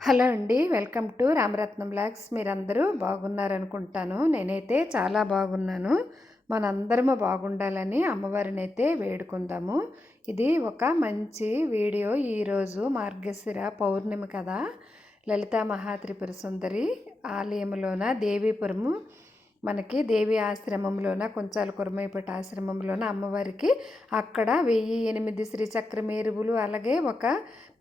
Hello అండి, welcome to Ramaratnam blogs. మీరందరూ బాగున్నారనుకుంటాను. నేనైతే చాలా బాగున్నాను. మనందరము బాగుండాలని అమ్మవారిని అయితే వేడుకుందాము. ఇది ఒక మంచి వీడియో. ఈరోజు మార్గశిర పౌర్ణమి కదా. లలితా మహాత్రిపుర సుందరి ఆలయంలోన దేవీపురము మనకి దేవి ఆశ్రమంలోన కొంచాల కురమైపేట ఆశ్రమంలోన అమ్మవారికి అక్కడ 1008 శ్రీచక్ర మేరువులు, అలాగే ఒక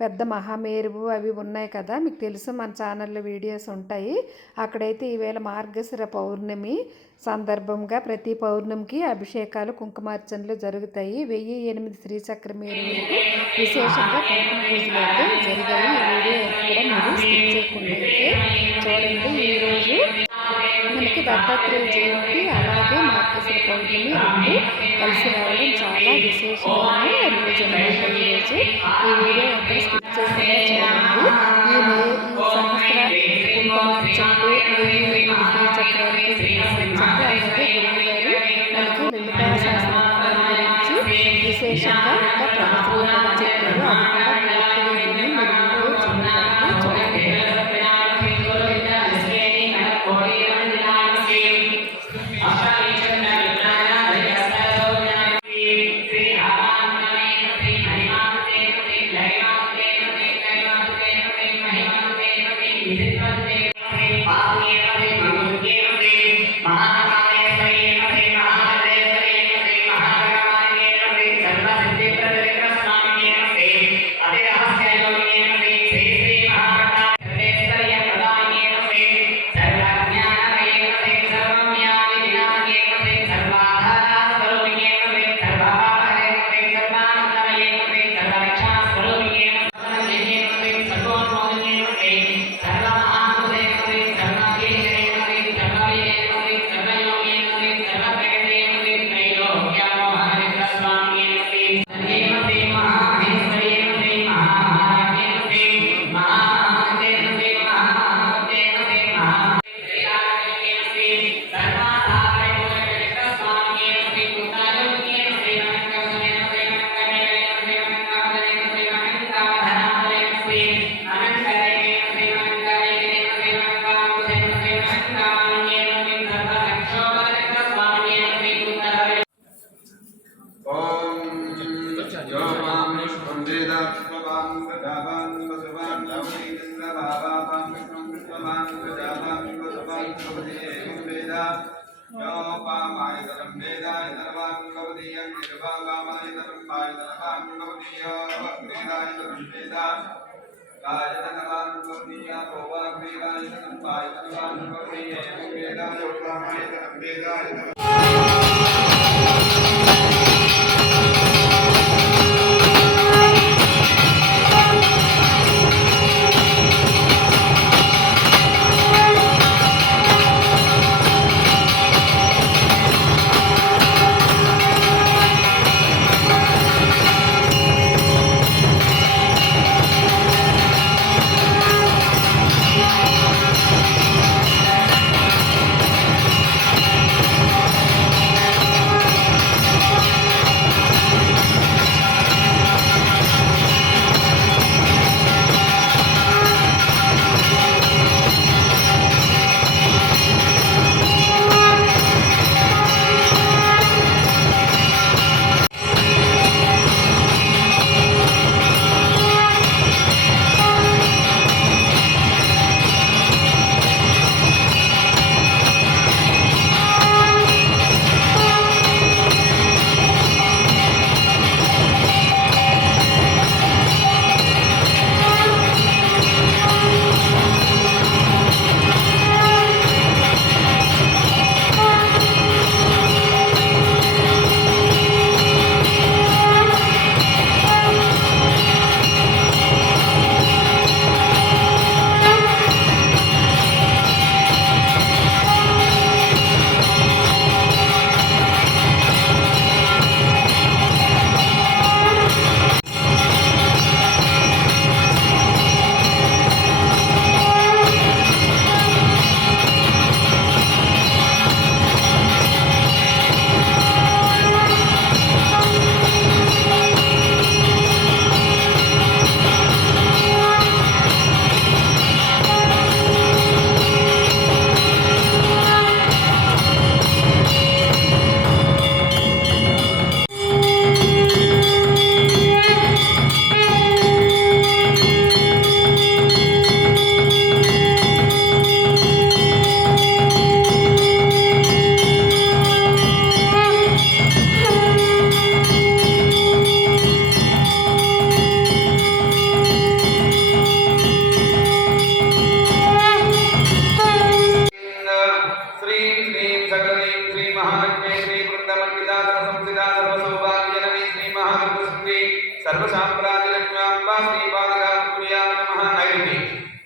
పెద్ద మహామేరువు అవి ఉన్నాయి కదా, మీకు తెలుసు, మన ఛానల్లో వీడియోస్ ఉంటాయి. అక్కడైతే ఈవేళ మార్గశిర పౌర్ణమి సందర్భంగా ప్రతి పౌర్ణమికి అభిషేకాలు కుంకుమార్చనలు జరుగుతాయి. 1008 శ్రీచక్ర మేరువులకు విశేషంగా కుంకుమ పూజలు అయితే జరిగాయి. ఈ వీడియో ఎక్కడ మీరు స్కిప్ చేయకుండా అయితే చూడండి. ఈరోజు మనకి దత్తాత్రేయ జయంతి అలాగే మార్గశిర పౌర్ణమి రెండు కలిసి రావడం చాలా విశేషమైన రోజు అన్నమాట. ఈరోజు ఈ వీడియో ఎక్కడ స్కిప్ చేయకుండా చూడండి. ఈ సంవత్సర కుంకుమార్చనలు 1008 శ్రీచక్రాలకి కుంకుమార్చనలు, అలాగే గురువు గారు మనకి లలితా సహస్రనామాల గురించి విశేషంగా ఒక ప్రవచనం కూడా చెప్పారు. అది కూడా పూర్తిగా విని మీరు వీడియో చివరి చూడండి.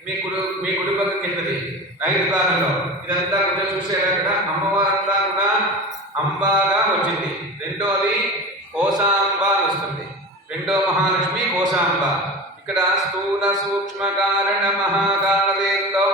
మీ కుడి పక్క కిందది రైతు కాలంలో ఇదంతా కూడా చూసారా ఇక్కడ అమ్మవారంతా కూడా అంబాగా వచ్చింది. రెండోది కోసాంబ వస్తుంది. రెండో మహాలక్ష్మి కోసాంబ. ఇక్కడ స్థూల సూక్ష్మ కారణ మహాకారదేంలో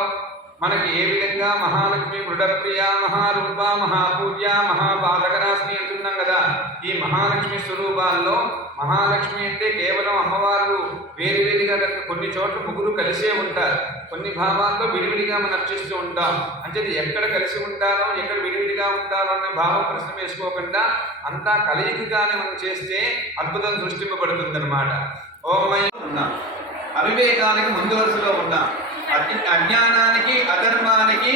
మనకి ఏ విధంగా మహాలక్ష్మి మృడప్రియ మహారూప మహాపూజ్య మహాపాతకరాశిని అంటున్నాం కదా. ఈ మహాలక్ష్మి స్వరూపాల్లో మహాలక్ష్మి అంటే కేవలం అమ్మవారు వేరువేరుగా కొన్ని చోట్ల ముగ్గురు కలిసే ఉంటారు, కొన్ని భావాల్లో విడివిడిగా మనం అర్చిస్తూ ఉంటాం. అంటే ఎక్కడ కలిసి ఉంటారో ఎక్కడ విడివిడిగా ఉంటారో అనే భావం ప్రశ్న వేసుకోకుండా అంతా కలయికగానే మనం చేస్తే అద్భుతం సృష్టింపబడుతుందన్నమాట. ఓమై ఉన్నాం, అవివేకానికి ముందు వరుసలో ఉన్నాం, అజ్ఞానానికి అధర్మానికి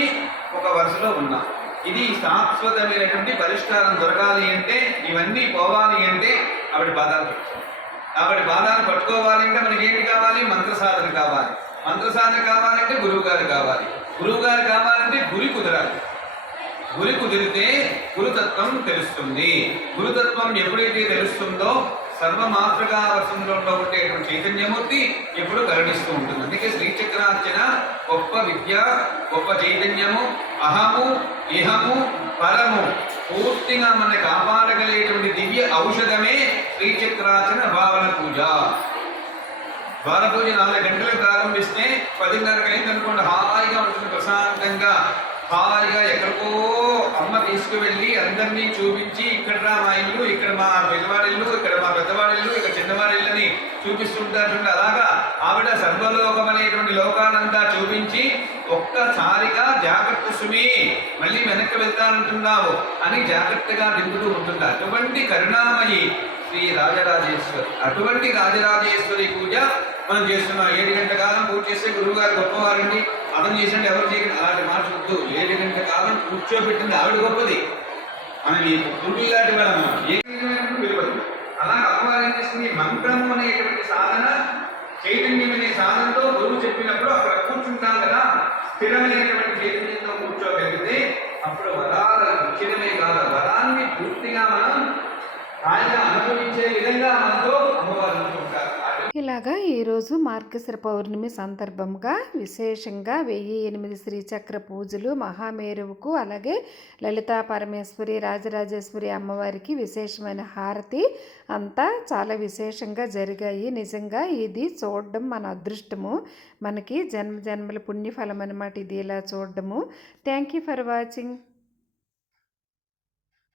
ఒక వరుసలో ఉన్నాం. ఇది శాశ్వతమైనటువంటి పరిష్కారం దొరకాలి అంటే, ఇవన్నీ పోవాలి అంటే ఆవిడ పాదాలు పట్టుకోవాలి. ఆవిడ పాదాలు పట్టుకోవాలి అంటే మనకి ఏంటి కావాలి? మంత్ర సాధన కావాలి. మంత్ర సాధన కావాలంటే గురువు గారు కావాలి. గురువు గారు కావాలంటే గురి కుదరాలి. గురి కుదిరితే గురుతత్వం తెలుస్తుంది. గురుతత్వం ఎప్పుడైతే తెలుస్తుందో సర్వమాతృకా వశంలో ఉండేటువంటి చైతన్యమూర్తి ఎప్పుడు కరుణిస్తూ ఉంటుంది. అందుకే శ్రీచక్రార్చన గొప్ప విద్య, గొప్ప చైతన్యము, అహము ఇహము పరము పూర్తిగా మన కాపాడగలిగేటువంటి దివ్య ఔషధమే శ్రీచక్రార్చన భావన పూజ. ద్వార పూజ 4 గంటలకు ప్రారంభిస్తే 10:30 అయిందనుకోండి, హాయిగా ఉంటుంది, ప్రశాంతంగా హాయిగా. ఎక్కడికో అమ్మ తీసుకువెళ్ళి అందరినీ చూపించి ఇక్కడ మా ఇల్లు, ఇక్కడ మా పెద్దవాడి ఇల్లు, ఇక్కడ మా పెద్దవాడి ఇల్లు, ఇక్కడ చిన్నవాడి ఇల్లు అని చూపిస్తుంటారు. అలాగా ఆవిడ సర్వలోకం అనేటువంటి లోకానంతా చూపించి ఒక్కసారిగా జాగ్రత్త సుమి మళ్ళీ వెనక్కి వెళ్తానంటున్నావు అని జాగ్రత్తగా దింపుతూ ఉంటుంది. అటువంటి కరుణామయి శ్రీ రాజరాజేశ్వరి. అటువంటి రాజరాజేశ్వరి పూజ మనం చేస్తున్నాం. 7 గంటల కాలం పూజ చేస్తే గురువు గారు గొప్పవారండి, అర్థం చేసండి, ఎవరు చేయకండి అలాంటి మాట వద్దు. 7 గంటల కాలం కూర్చోబెట్టింది ఆవిడ గొప్పది. మనం ఈ గురువు లాంటి వాళ్ళము ఏ విలువదు. అలాగే అమ్మవారు ఏం చేస్తుంది? మంత్రము అనేటువంటి సాధన, చైతన్యం అనే సాధనతో గురువు చెప్పినప్పుడు అక్కడ కూర్చుంటాం కదా, స్థిరమైనటువంటి చైతన్యంతో కూర్చోగలిగితే అప్పుడు వరాలు ఇచ్చినమే కాదు, వరాన్ని పూర్తిగా మనం ఆయన అనుభవించే విధంగా మనతో అమ్మవారు ఉంటారు. ఇలాగా ఈరోజు మార్గశిర పౌర్ణమి సందర్భంగా విశేషంగా 1008 శ్రీచక్ర పూజలు మహామేరువుకు, అలాగే లలితా పరమేశ్వరి రాజరాజేశ్వరి అమ్మవారికి విశేషమైన హారతి అంతా చాలా విశేషంగా జరిగాయి. నిజంగా ఇది చూడడం మన అదృష్టము, మనకి జన్మ జన్మల పుణ్యఫలం అన్నమాట ఇది ఇలా చూడడము. Thank you for watching.